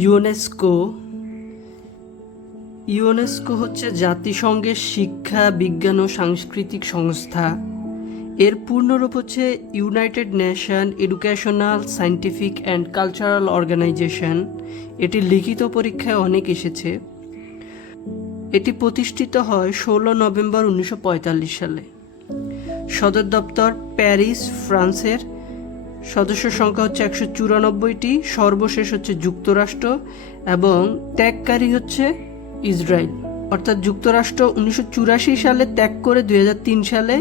UNESCO UNESCO হচ্ছে জাতিসংঘের শিক্ষা, বিজ্ঞান ও সাংস্কৃতিক সংস্থা। এর পূর্ণরূপ হচ্ছে United Nation Educational, Scientific and Cultural Organization. এটি লিখিত পরীক্ষায় অনেক এসেছে। এটি প্রতিষ্ঠিত হয় 16 নভেম্বর 1945 সালে। সদর দপ্তর প্যারিস, ফ্রান্সের। সদস্য সংখ্যা হচ্ছে 194টি। সর্বশেষ হচ্ছে যুক্তরাষ্ট্র এবং ত্যাগকারী হচ্ছে ইসরায়েল। অর্থাৎ যুক্তরাষ্ট্র 1984 সালে ত্যাগ করে 2003 সালে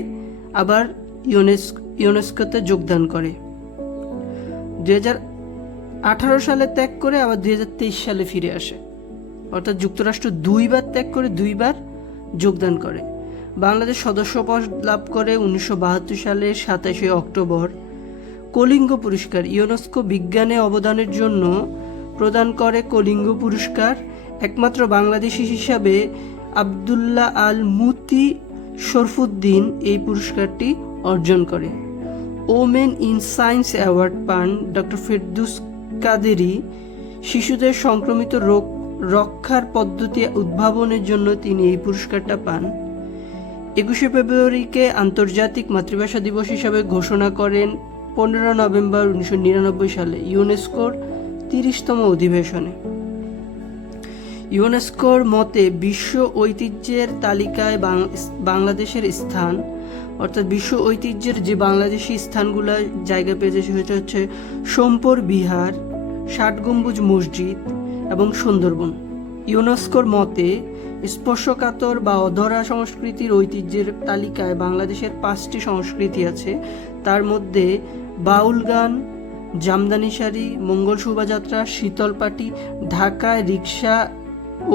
আবার ইউনেস্কোতে যোগদান করে। 2018 সালে ত্যাগ করে আবার 2023 সালে ফিরে আসে। অর্থাৎ যুক্তরাষ্ট্র দুইবার ত্যাগ করে দুইবার যোগদান করে। বাংলাদেশ সদস্যপদ লাভ করে 1972 সালের 27 অক্টোবর। কলিঙ্গ পুরস্কার ইউনেস্কো বিজ্ঞানে অবদানের জন্য প্রদান করে কলিঙ্গ পুরস্কার। একমাত্র বাংলাদেশি হিসাবে আবদুল্লাহ আল মুতি শরফুদ্দিন এই পুরস্কারটি অর্জন করে। ওমেন ইন সায়েন্স অ্যাওয়ার্ড পান ডক্টর ফেরদৌস কাদেরী। শিশুদের সংক্রমিত রোগ রক্ষার পদ্ধতি উদ্ভাবনের জন্য তিনি এই পুরস্কারটা পান। 21শে ফেব্রুয়ারিকে আন্তর্জাতিক মাতৃভাষা দিবস হিসাবে ঘোষণা করেন 15 নভেম্বর 1999 সালে ইউনেস্কোর 30তম অধিবেশনে। ইউনেস্কোর মতে বিশ্ব ঐতিহ্যের তালিকায় বাংলাদেশের স্থান, অর্থাৎ বিশ্ব ঐতিহ্যের যে বাংলাদেশি স্থানগুলো জায়গা পেয়েছে সেটা হচ্ছে সোমপুর বিহার, 60 গম্বুজ মসজিদ এবং সুন্দরবন। ইউনেস্কোর মতে স্পর্শকাতর বা অধরা সংস্কৃতির ঐতিহ্যের তালিকায় বাংলাদেশের 5টি সংস্কৃতি আছে। তার মধ্যে বাউল গান, জামদানি শাড়ি, মঙ্গল শোভাযাত্রা, শীতলপাটি, ঢাকায় রিক্সা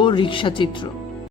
ও রিক্সা চিত্র।